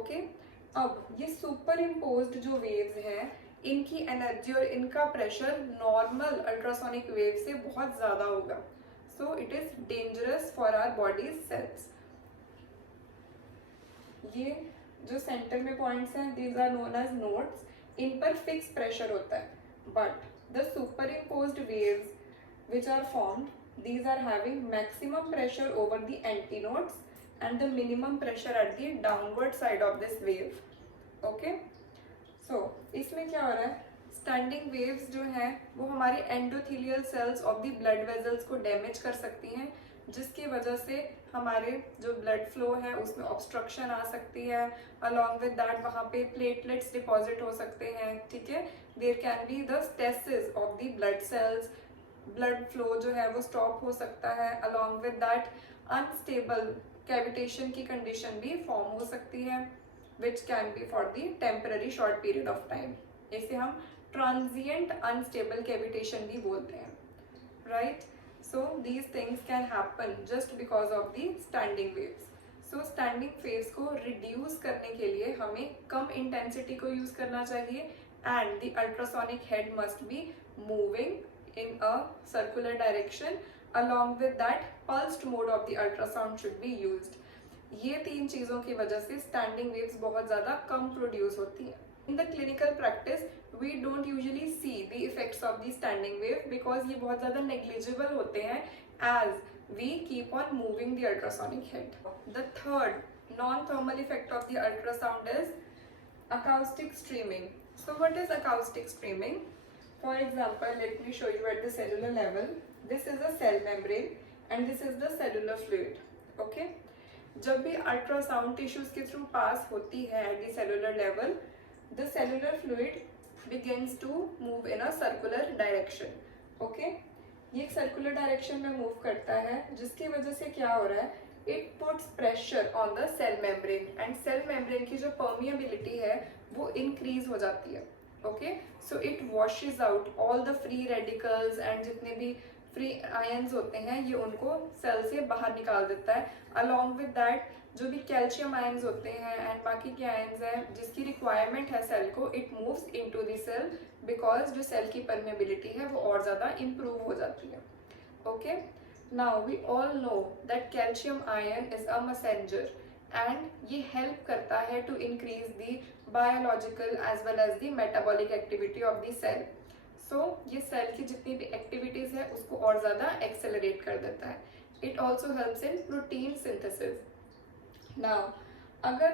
Okay, अब ये super imposed जो वेव्स हैं, इनकी एनर्जी और इनका प्रेशर नॉर्मल अल्ट्रासोनिक वेव से बहुत ज़्यादा होगा, so it is dangerous for our bodies cells. ये जो सेंटर में पॉइंट्स हैं, these are known as nodes, इन पर फिक्स प्रेशर होता है, but the superimposed waves which are formed, these are having maximum pressure over the antinodes and the minimum pressure at the downward side of this wave. Okay, so इसमें क्या हो रहा है, standing waves जो हैं वो हमारी endothelial cells of the blood vessels को डैमेज कर सकती हैं, जिसकी वजह से हमारे जो ब्लड फ्लो है उसमें ऑब्स्ट्रक्शन आ सकती है। अलॉन्ग विद दैट वहाँ पे प्लेटलेट्स डिपॉजिट हो सकते हैं, ठीक है। There can be the stasis of the blood cells, blood flow जो है वो स्टॉप हो सकता है। Along with that unstable cavitation की कंडीशन भी फॉर्म हो सकती है, which can be for the temporary short period of time. इसे हम ट्रांजिएंट अनस्टेबल कैविटेशन भी बोलते हैं, right. So these things can happen just because of the standing waves. So standing waves को रिड्यूस करने के लिए हमें कम इंटेंसिटी को यूज करना चाहिए, and the ultrasonic head must be moving in a circular direction. Along with that, pulsed mode of the ultrasound should be used. ये तीन चीजों की वजह से स्टैंडिंग वेव्स बहुत ज्यादा कम प्रोड्यूस होती हैं। In the clinical practice we don't usually see the effects of the standing wave because ये बहुत ज्यादा नेग्लिजिबल होते हैं as we keep on moving the ultrasonic head. The third non thermal effect of the ultrasound is acoustic streaming. So what is acoustic streaming? For example, let me show you at the cellular level. This is a cell membrane and this is the cellular fluid. Okay? जब भी ultrasound tissues के through pass होती है at the cellular level, the cellular fluid begins to move in a circular direction. Okay? ये एक circular direction में move करता है, जिसकी वजह से क्या हो रहा है, it puts pressure on the cell membrane and cell membrane की जो परमिएबिलिटी है वो इंक्रीज हो जाती है। Okay, so it washes out all the free radicals and जितने भी फ्री आयंस होते हैं ये उनको सेल से बाहर निकाल देता है। अलॉन्ग विद दैट जो भी कैल्शियम आयंस होते हैं एंड बाकी के आयंस हैं जिसकी रिक्वायरमेंट है सेल को, it moves into the cell because जो सेल की परमेबिलिटी है वो और ज़्यादा इम्प्रूव हो जाती है। Okay, now we all know that calcium ion is a messenger and ये हेल्प करता है to increase the biological as well as the metabolic activity of the cell. So ये सेल की जितनी भी एक्टिविटीज है उसको और ज़्यादा एक्सेलरेट कर देता है। It also helps in protein synthesis. Now अगर